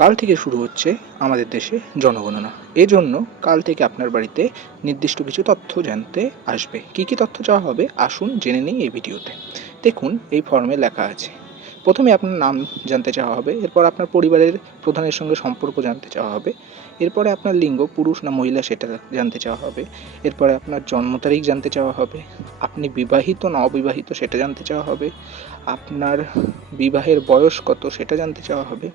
কাল থেকে শুরু হচ্ছে আমাদের দেশে জনগণনা। এজন্য কাল থেকে আপনার বাড়িতে নির্দিষ্ট কিছু তথ্য জানতে আসবে। কী কী তথ্য চাওয়া হবে আসুন জেনে নিই এই ভিডিওতে। দেখুন এই ফর্মে লেখা আছে। প্রথমে আপনার নাম জানতে চাওয়া হবে, এরপর আপনার পরিবারের প্রধানের সঙ্গে সম্পর্ক জানতে চাওয়া হবে, এরপরে আপনার লিঙ্গ পুরুষ না মহিলা সেটা জানতে চাওয়া হবে, এরপরে আপনার জন্ম তারিখ জানতে চাওয়া হবে, আপনি বিবাহিত না অবিবাহিত সেটা জানতে চাওয়া হবে, আপনার বিবাহের বয়স কত সেটা জানতে চাওয়া হবে,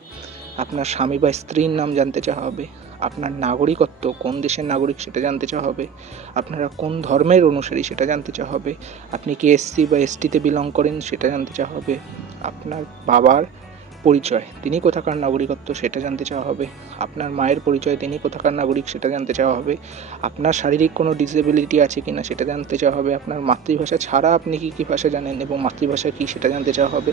আপনার স্বামী বা স্ত্রীর নাম জানতে চাওয়া হবে, আপনার নাগরিকত্ব কোন দেশের নাগরিক সেটা জানতে চাওয়া হবে, আপনারা কোন ধর্মের অনুসারী সেটা জানতে চাওয়া হবে, আপনি কি এসসি বা এসটিতে বিলং করেন সেটা জানতে চাওয়া হবে, আপনার বাবার পরিচয় তিনি কোথাকার নাগরিকত্ব সেটা জানতে চাওয়া হবে, আপনার মায়ের পরিচয় তিনি কোথাকার নাগরিক সেটা জানতে চাওয়া হবে, আপনার শারীরিক কোনো ডিসেবিলিটি আছে কি না সেটা জানতে চাওয়া হবে, আপনার মাতৃভাষা ছাড়া আপনি কী কী ভাষা জানেন এবং মাতৃভাষা কী সেটা জানতে চাওয়া হবে,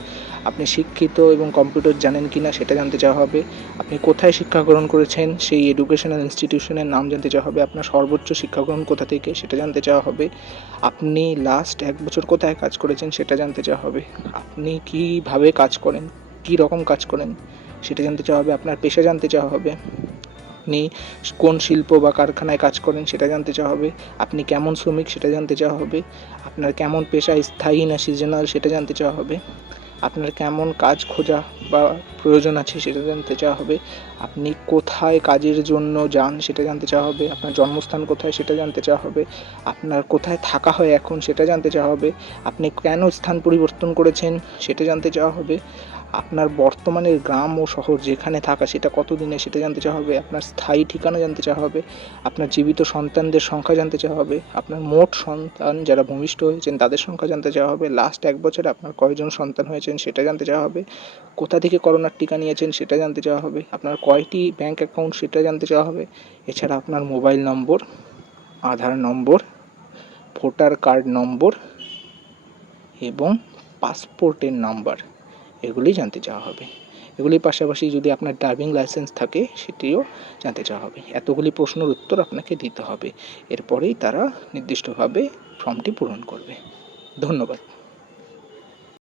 আপনি শিক্ষিত এবং কম্পিউটার জানেন কি না সেটা জানতে চাওয়া হবে, আপনি কোথায় শিক্ষা গ্রহণ করেছেন সেই এডুকেশনাল ইনস্টিটিউশনের নাম জানতে চাওয়া হবে, আপনার সর্বোচ্চ শিক্ষা গ্রহণ কোথা থেকে সেটা জানতে চাওয়া হবে, আপনি লাস্ট 1 বছর কোথায় কাজ করেছেন সেটা জানতে চাওয়া হবে, আপনি কীভাবে কাজ করেন, কী রকম কাজ করেন সেটা জানতে চাওয়া হবে, আপনার পেশা জানতে চাওয়া হবে, আপনি কোন শিল্প বা কারখানায় কাজ করেন সেটা জানতে চাওয়া হবে, আপনি কেমন শ্রমিক সেটা জানতে চাওয়া হবে, আপনার কেমন পেশা স্থায়ী না সিজনাল সেটা জানতে চাওয়া হবে, আপনার কেমন কাজ খোঁজা বা প্রয়োজন আছে সেটা জানতে চাওয়া হবে, আপনি কোথায় কাজের জন্য যান সেটা জানতে চাওয়া হবে, আপনার জন্মস্থান কোথায় সেটা জানতে চাওয়া হবে, আপনার কোথায় থাকা হয় এখন সেটা জানতে চাওয়া হবে, আপনি কেন স্থান পরিবর্তন করেছেন সেটা জানতে চাওয়া হবে, আপনার বর্তমানের গ্রাম ও শহর যেখানে থাকা সেটা কতদিনের সেটা জানতে চাওয়া হবে, আপনার স্থায়ী ঠিকানা জানতে চাওয়া হবে, আপনার জীবিত সন্তানদের সংখ্যা জানতে চাওয়া হবে, আপনার মোট সন্তান যারা ভূমিষ্ঠ হয়েছেন তাদের সংখ্যা জানতে চাওয়া হবে, লাস্ট 1 বছরে আপনার কয়জন সন্তান হয়েছেন সেটা জানতে চাওয়া হবে, কোথা থেকে করোনার টিকা নিয়েছেন সেটা জানতে চাওয়া হবে, আপনার কয়টি ব্যাঙ্ক অ্যাকাউন্ট সেটা জানতে চাওয়া হবে, এছাড়া আপনার মোবাইল নম্বর, আধার নম্বর, ভোটার কার্ড নম্বর এবং পাসপোর্টের নাম্বার এগুলি জানতে চাওয়া হবে। এগুলির পাশাপাশি যদি আপনার ড্রাইভিং লাইসেন্স থাকে সেটিও জানতে চাওয়া হবে। এতগুলি প্রশ্নের উত্তর আপনাকে দিতে হবে, এরপরেই তারা নির্দিষ্টভাবে ফর্মটি পূরণ করবে। ধন্যবাদ।